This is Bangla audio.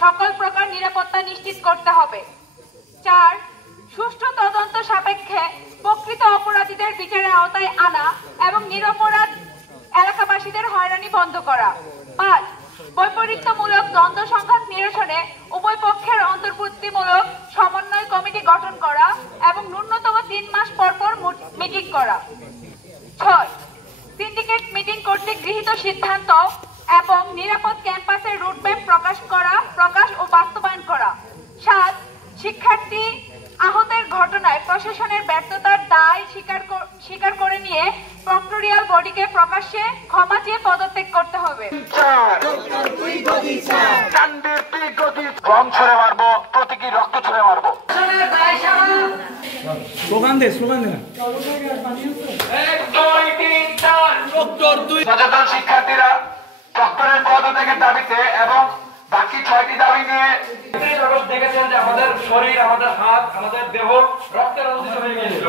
সকল প্রকার নিরাপত্তা নিশ্চিত করতে হবে। 4 সুষ্ঠু তদন্ত সাপেক্ষে প্রকৃত অপরাধীদের বিচারের আওতায় আনা এবং নিরপরাধ এলাকাবাসীদের হয়রানি বন্ধ করা। 5 বৈপরীত্যমূলক দ্বন্দ্ব সংঘাত নিরসনে উভয় পক্ষের অন্তর্ভুক্তিমূলক সমন্বয় কমিটি গঠন করা এবং ন্যূনতম 3 মাস পর পর মিটিং করা। 6 সিন্ডিকেট মিটিং কর্তৃক গৃহীত সিদ্ধান্ত এবং নিরাপদ ক্যাম্পাসের রুটম্যাপ প্রকাশ ও বাস্তবায়ন করা। 7 শিক্ষার্থী আহতের ঘটনায় প্রশাসনের ব্যর্থতার দায় স্বীকার করে নিয়ে প্রক্টোরিয়াল বডিকে প্রকাশ্যে ক্ষমা চেয়ে পদত্যাগ করতে হবে। সচেতন শিক্ষার্থীরা প্রক্টরের পদত্যাগের দাবিতে এবং বাকি 6টি দাবি নিয়ে দেখেছেন যে আমাদের শরীর, আমাদের হাত, আমাদের দেহ রক্তের অংশ হয়ে গিয়েছিল।